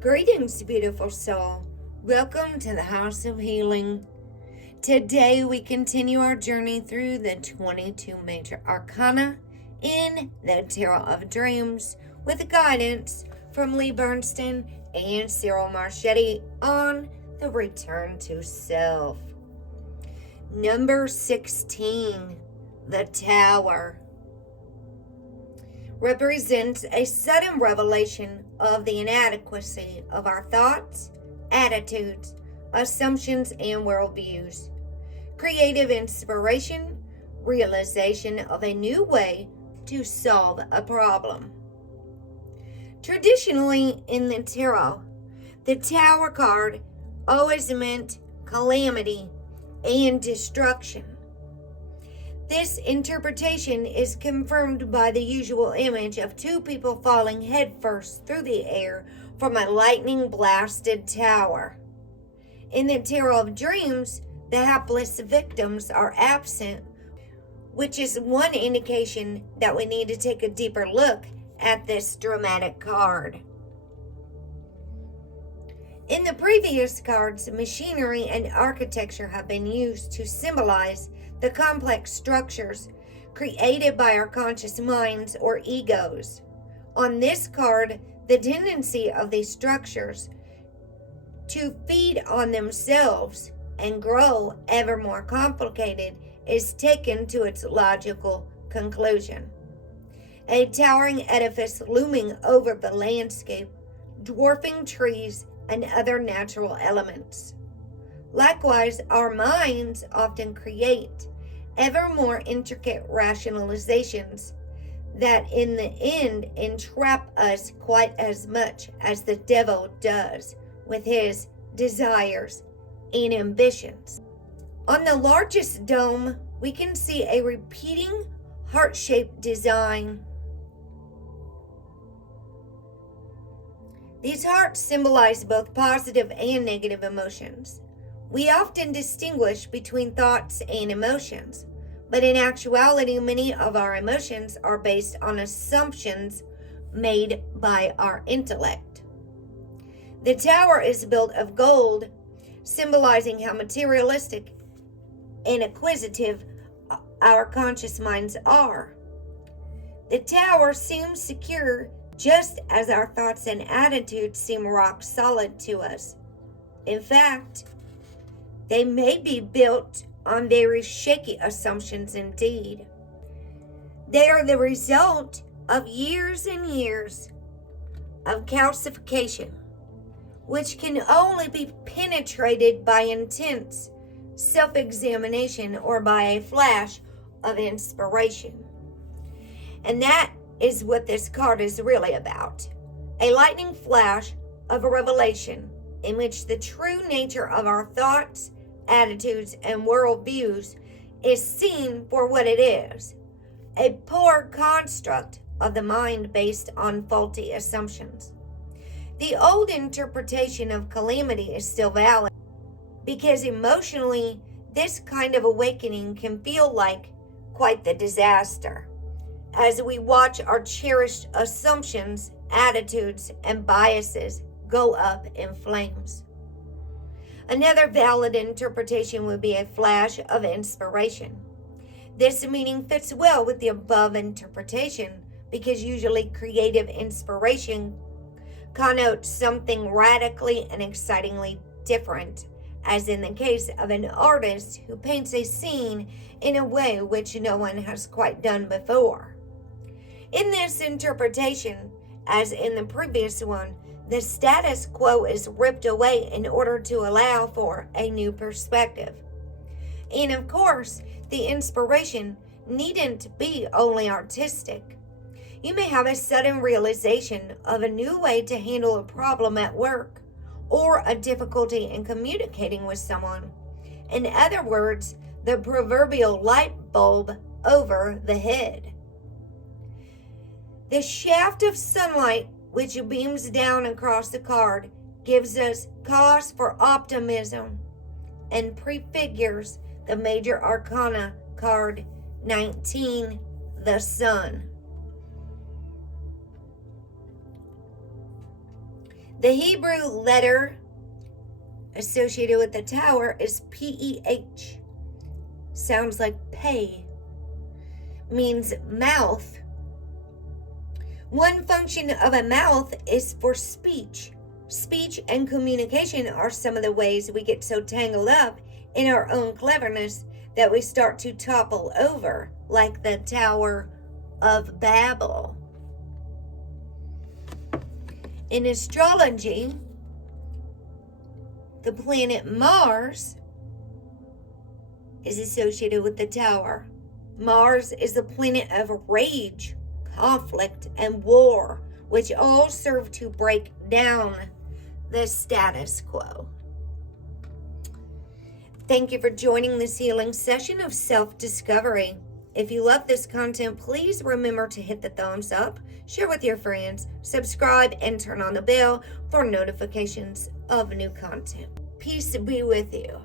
Greetings, beautiful soul. Welcome to the House of Healing. Today we continue our journey through the 22 major arcana in the Tarot of Dreams with guidance from Lee Bernstein and Cyril Marchetti on the Return to Self. Number 16, the Tower, represents a sudden revelation of the inadequacy of our thoughts, attitudes, assumptions, and worldviews. Creative inspiration, realization of a new way to solve a problem. Traditionally in the tarot, the Tower card always meant calamity and destruction. This interpretation is confirmed by the usual image of two people falling headfirst through the air from a lightning-blasted tower. In the Tarot of Dreams, the hapless victims are absent, which is one indication that we need to take a deeper look at this dramatic card. In the previous cards, machinery and architecture have been used to symbolize the complex structures created by our conscious minds or egos. On this card, the tendency of these structures to feed on themselves and grow ever more complicated is taken to its logical conclusion. A towering edifice looming over the landscape, dwarfing trees and other natural elements. Likewise, our minds often create ever more intricate rationalizations that in the end entrap us quite as much as the devil does with his desires and ambitions. On the largest dome, we can see a repeating heart-shaped design. These hearts symbolize both positive and negative emotions. We often distinguish between thoughts and emotions, but in actuality, many of our emotions are based on assumptions made by our intellect. The tower is built of gold, symbolizing how materialistic and acquisitive our conscious minds are. The tower seems secure just as our thoughts and attitudes seem rock solid to us. In fact, they may be built on very shaky assumptions indeed. They are the result of years and years of calcification, which can only be penetrated by intense self-examination or by a flash of inspiration. And that is what this card is really about. A lightning flash of a revelation in which the true nature of our thoughts, attitudes, and worldviews is seen for what it is, a poor construct of the mind based on faulty assumptions. The old interpretation of calamity is still valid because emotionally, this kind of awakening can feel like quite the disaster as we watch our cherished assumptions, attitudes, and biases go up in flames. Another valid interpretation would be a flash of inspiration. This meaning fits well with the above interpretation because usually creative inspiration connotes something radically and excitingly different, as in the case of an artist who paints a scene in a way which no one has quite done before. In this interpretation, as in the previous one, the status quo is ripped away in order to allow for a new perspective. And of course, the inspiration needn't be only artistic. You may have a sudden realization of a new way to handle a problem at work or a difficulty in communicating with someone. In other words, the proverbial light bulb over the head. The shaft of sunlight which beams down across the card gives us cause for optimism and prefigures the major arcana card 19, the Sun. The Hebrew letter associated with the tower is P-E-H. Sounds like pay. Means mouth. One function of a mouth is for speech. Speech and communication are some of the ways we get so tangled up in our own cleverness that we start to topple over, like the Tower of Babel. In astrology, the planet Mars is associated with the tower. Mars is the planet of rage, conflict, and war, which all serve to break down the status quo. Thank you for joining this healing session of self-discovery. If you love this content, please remember to hit the thumbs up, share with your friends, subscribe, and turn on the bell for notifications of new content. Peace be with you.